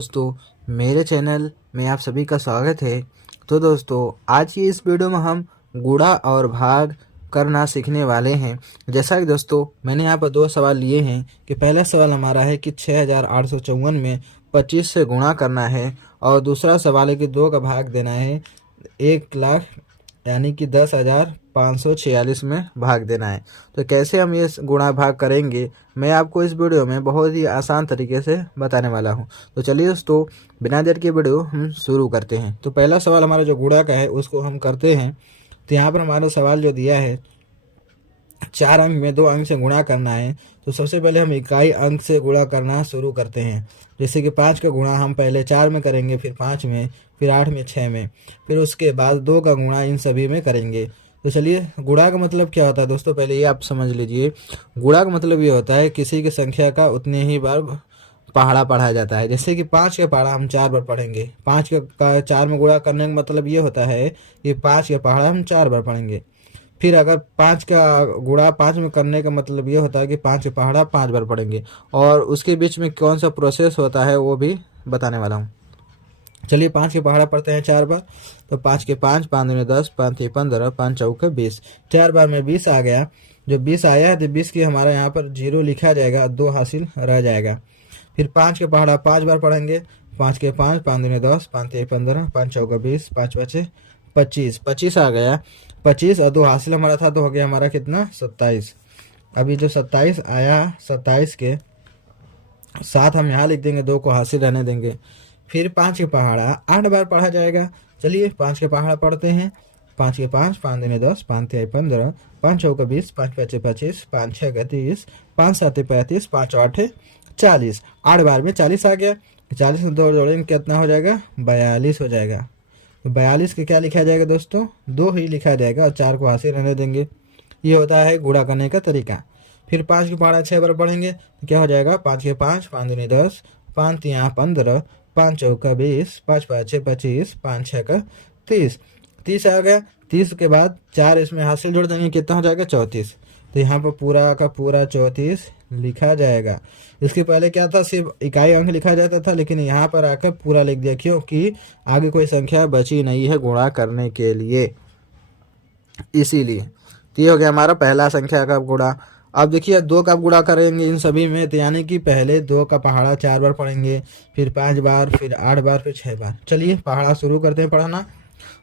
दोस्तों, मेरे चैनल में आप सभी का स्वागत है। तो दोस्तों, आज की इस वीडियो में हम गुणा और भाग करना सीखने वाले हैं। जैसा कि दोस्तों मैंने यहाँ पर दो सवाल लिए हैं कि पहला सवाल हमारा है कि 6854 में 25 से गुणा करना है और दूसरा सवाल है कि 2 का भाग देना है 1 लाख यानी कि 10,546 में भाग देना है। तो कैसे हम ये गुणा भाग करेंगे मैं आपको इस वीडियो में बहुत ही आसान तरीके से बताने वाला हूं। तो चलिए दोस्तों, बिना देर के वीडियो हम शुरू करते हैं। तो पहला सवाल हमारा जो गुणा का है उसको हम करते हैं। तो यहाँ पर हमारा सवाल जो दिया है 4 अंक में 2 अंक से गुणा करना है। तो सबसे पहले हम इकाई अंक से गुणा करना शुरू करते हैं। जैसे कि 5 का गुणा हम पहले 4 में करेंगे, फिर 5 में, फिर 8 में, 6 में, फिर उसके बाद 2 का गुणा इन सभी में करेंगे। तो चलिए, गुणा का मतलब क्या होता है दोस्तों, पहले ये आप समझ लीजिए। गुणा का मतलब ये होता है किसी की संख्या का उतने ही बार पहाड़ा पढ़ाया जाता है। जैसे कि 5 का पहाड़ा हम 4 बार पढ़ेंगे। 5 का 4 में गुणा करने का मतलब ये होता है कि 5 का पहाड़ा हम 4 बार पढ़ेंगे। फिर अगर 5 का गुणा 5 में करने का मतलब ये होता है कि 5 का पहाड़ा 5 बार पढ़ेंगे। और उसके बीच में कौन सा प्रोसेस होता है वो भी बताने वाला हूँ। चलिए, 5 के पहाड़ा पढ़ते हैं 4 बार। तो 5 के 5, 5 दूनी 10, 5 तीन 15, 5 चौके 20। 4 बार में 20 आ गया। जो 20 आया है तो 20 की हमारा यहाँ पर 0 लिखा जाएगा, 2 हासिल रह जाएगा। फिर 5 के पहाड़ा 5 बार पढ़ेंगे। 5 के 5, 5 दूनी 10, 5 तीन 15, 5 चौका 20, 5 पचे 25। 25 आ गया। 25 और 2 हासिल हमारा था तो हो गया हमारा कितना, 27। अभी जो 27 आया, 27 के साथ हम यहाँ लिख देंगे, 2 को हासिल रहने देंगे। फिर 5 के पहाड़ा 8 बार पढ़ा जाएगा। चलिए, 5 के पहाड़ा पढ़ते हैं। 5 के 5, 5 दूनी 10, 5 तीन 15, 5 चौका 20, 5 पचे 25, 5 छः 30, 5 सात 35, 5 आठ 40। 8 बार में 40 आ गया। 40 में 2 जोड़ेंगे कितना हो जाएगा, 42 हो जाएगा। तो 42 के क्या लिखा जाएगा दोस्तों, 2 ही लिखा जाएगा और 4 को हासिल रहने देंगे। ये होता है गुणा करने का तरीका। फिर 5 के पहाड़ा 6 बार पढ़ेंगे तो क्या हो जाएगा, 5 के 5, 5 दूनी 10, 5 तीन 15, 5 चौका 20, 5 पाँच 25, 5 छः 30। 30 आ गया। 30 के बाद 4 इसमें हासिल जोड़ देंगे, कितना हो जाएगा, 34। तो यहाँ पर पूरा का पूरा 34 लिखा जाएगा। इसके पहले क्या था, सिर्फ इकाई अंक लिखा जाता था, लेकिन यहाँ पर आकर पूरा लिख दिया, क्योंकि आगे कोई संख्या बची नहीं है गुणा करने के लिए, इसीलिए। तो ये हो गया हमारा पहला संख्या का गुणा। अब देखिए, 2 का गुणा करेंगे इन सभी में, तो यानी कि पहले 2 का पहाड़ा 4 बार पढ़ेंगे, फिर 5 बार, फिर 8 बार, फिर 6 बार। चलिए, पहाड़ा शुरू करते हैं पढ़ाना।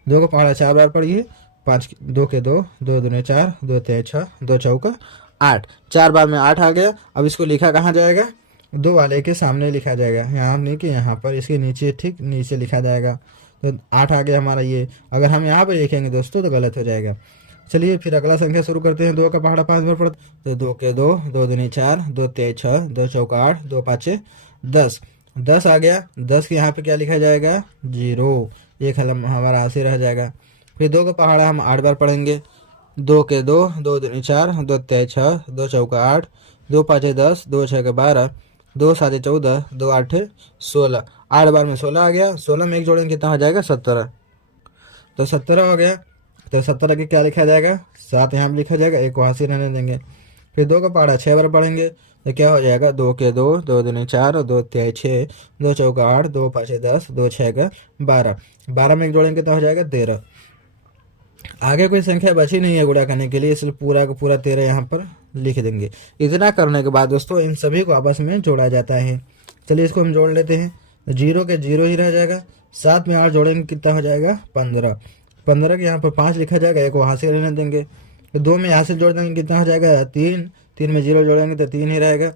2 का पहाड़ा 4 बार पढ़िए। 2 के 2, 2 दूनी 4, 2 तीन 6, 2 चौका 8। 4 बार में 8 आ गया। अब इसको लिखा कहाँ जाएगा, 2 वाले के सामने लिखा जाएगा, यहाँ नहीं कि यहाँ पर, इसके नीचे, ठीक नीचे लिखा जाएगा। तो 8 आ गया हमारा ये। अगर हम यहाँ पर लिखेंगे दोस्तों तो गलत हो जाएगा। चलिए, फिर अगला संख्या शुरू करते हैं। 2 का पहाड़ा 5 बार पढ़ते, तो 2 के 2, 2 दूनी 4, 2 तीन 6, 2 चौका 8, 2 पाँचे 10। 10 आ गया। 10 के यहाँ पे क्या लिखा जाएगा, 0। एक कलम हमारा हासिल रह जाएगा। फिर 2 का पहाड़ा हम 8 बार पढ़ेंगे। 2 के 2, 2 दूनी 4, 2 तीन 6, 2 चौका 8, 2 पाँचे 10, 2 छः 12, 2 सात 14, 2 आठ 16। 8 बार में 16 आ गया। 16 में एक जोड़ेंगे कितना हो जाएगा, 17। तो 17 हो गया। तो 17 के क्या लिखा जाएगा, 7 यहाँ पर लिखा जाएगा, 1 को हासिल रहने देंगे। फिर 2 का पहाड़ा 6 बार पढ़ेंगे तो क्या हो जाएगा, 2 के 2, 2 दूनी 4, 2 तीन 6, 2 चौका 8, 2 पाँचे 10, 2 छः 12। 12 में एक जोड़ेंगे कितना हो जाएगा, 13। आगे कोई संख्या बची नहीं है गुणा करने के लिए, इसलिए पूरा का पूरा 13 यहाँ पर लिख देंगे। इतना करने के बाद दोस्तों इन सभी को आपस में जोड़ा जाता है। चलिए, इसको हम जोड़ लेते हैं। 0 के 0 ही रह जाएगा। 7 में 8 जोड़ेंगे कितना हो जाएगा, 15। 15 के यहाँ पर 5 लिखा जाएगा, 1 को हासिल रहने देंगे। तो 2 में हासिल जोड़ देंगे कितना हो जाएगा, 3। 3 में 0 जोड़ेंगे तो 3 ही रहेगा।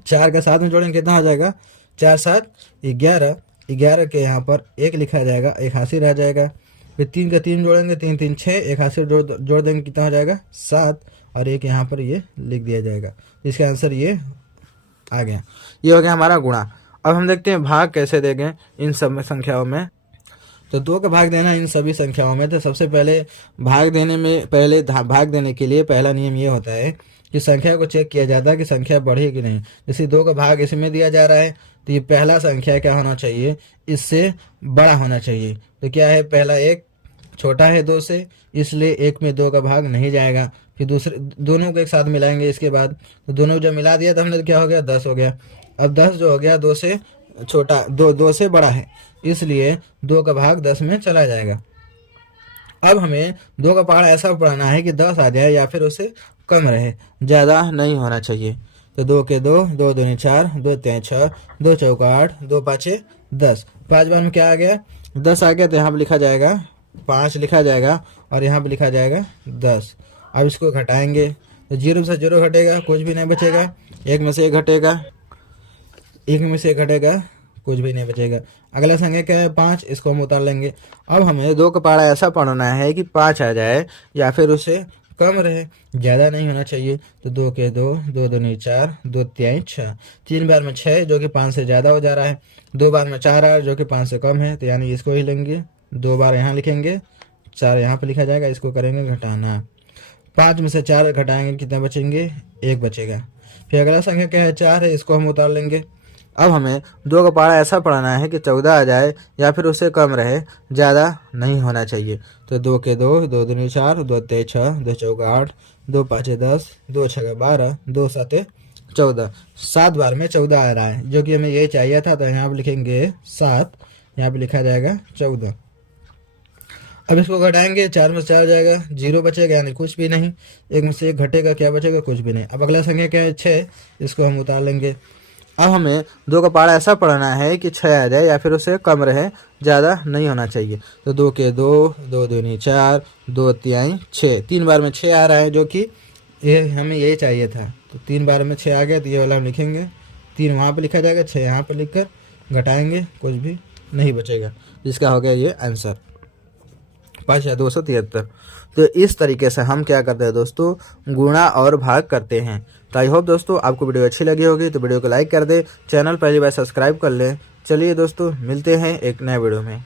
4 का 7 में जोड़ेंगे कितना हो जाएगा, 4 7 11। 11 के यहाँ पर 1 लिखा जाएगा, 1 हासिल रह जाएगा। फिर 3 का 3 जोड़ेंगे, 3 3 6, 1 हासिल जोड़ देंगे कितना हो जाएगा, 7। और 1 यहाँ पर ये लिख दिया जाएगा। इसका आंसर ये आ गया। ये हो गया हमारा गुणा। अब हम देखते हैं भाग कैसे देंगे इन सब संख्याओं में। तो 2 का भाग देना इन सभी संख्याओं में। तो सबसे पहले भाग देने के लिए पहला नियम ये होता है कि संख्या को चेक किया जाता है कि संख्या बढ़ी कि नहीं। जैसे 2 का भाग इसमें दिया जा रहा है तो ये पहला संख्या क्या होना चाहिए, इससे बड़ा होना चाहिए। तो क्या है, पहला 1 छोटा है 2 से, इसलिए 1 में 2 का भाग नहीं जाएगा। फिर दूसरे दोनों को एक साथ मिलाएंगे इसके बाद, तो दोनों जब मिला दिया तो हमने क्या हो गया, 10 हो गया। अब 10 जो हो गया 2 से छोटा 2 से बड़ा है, इसलिए 2 का भाग 10 में चला जाएगा। अब हमें 2 का पहाड़ा ऐसा पढ़ना है कि 10 आ जाए या फिर उससे कम रहे, ज़्यादा नहीं होना चाहिए। तो 2 के 2, 2 दूनी 4, 2 तिहाई 6, 2 चौका 8, 2 पाँचे 10। 5 बार में क्या आ गया? 10 आ गया। तो यहाँ पर लिखा जाएगा 5 लिखा जाएगा और यहाँ पर लिखा जाएगा 10। अब इसको घटाएंगे तो 0 से 0 घटेगा, कुछ भी नहीं बचेगा। 1 में से 1 घटेगा, 1 में से 1 घटेगा, कुछ भी नहीं बचेगा। अगला संख्या क्या है? 5, इसको हम उतार लेंगे। अब हमें 2 का पहाड़ा ऐसा पढ़ना है कि 5 आ जाए या फिर उससे कम रहे, ज़्यादा नहीं होना चाहिए। तो 2 के 2, 2 दूनी 4, 2 तिहाई 6। 3 बार में 6 जो कि 5 से ज़्यादा हो जा रहा है। 2 बार में 4 आ जो कि 5 से कम है, तो यानी इसको ही लेंगे। 2 बार यहाँ लिखेंगे, 4 यहाँ पर लिखा जाएगा, इसको करेंगे घटाना। 5 में से 4 घटाएंगे, कितने बचेंगे? 1 बचेगा। फिर अगला संख्या क्या है? 4 है, इसको हम उतार लेंगे। अब हमें 2 का पहाड़ा ऐसा पढ़ना है कि 14 आ जाए या फिर उससे कम रहे, ज़्यादा नहीं होना चाहिए। तो 2 के 2, 2 दूनी 4, 2 तिहाई 6, 2 चौका 8, 2 पाँचे 10, 2 छक्का 12, 2 साते 14। 7 बार में 14 आ रहा है, जो कि हमें यही चाहिए था। तो यहाँ पर लिखेंगे 7, यहाँ पर लिखा जाएगा 14। अब इसको घटाएंगे, 4 में से 4 जाएगा, 0 बचेगा यानी कुछ भी नहीं। 1 में से 1 घटेगा, क्या बचेगा? कुछ भी नहीं। अब अगला संख्या क्या है? 6, इसको हम उतार लेंगे। अब हमें 2 का पहाड़ा ऐसा पढ़ना है कि 6 आ जाए या फिर उससे कम रहे, ज़्यादा नहीं होना चाहिए। तो 2 के 2, 2 दूनी 4, 2 तिहाई 6। 3 बार में 6 आ रहा है, जो कि ये हमें यही चाहिए था। तो 3 बार में 6 आ गया, तो ये वाला हम लिखेंगे। 3 वहाँ पर लिखा जाएगा, 6 यहाँ पर लिख कर घटाएंगे, कुछ भी नहीं बचेगा, जिसका हो गया ये आंसर 5273। तो इस तरीके से हम क्या करते हैं दोस्तों? गुणा और भाग करते हैं। तो आई होप दोस्तों आपको वीडियो अच्छी लगी होगी, तो वीडियो को लाइक कर दे, चैनल पहली बार सब्सक्राइब कर लें। चलिए दोस्तों, मिलते हैं एक नए वीडियो में।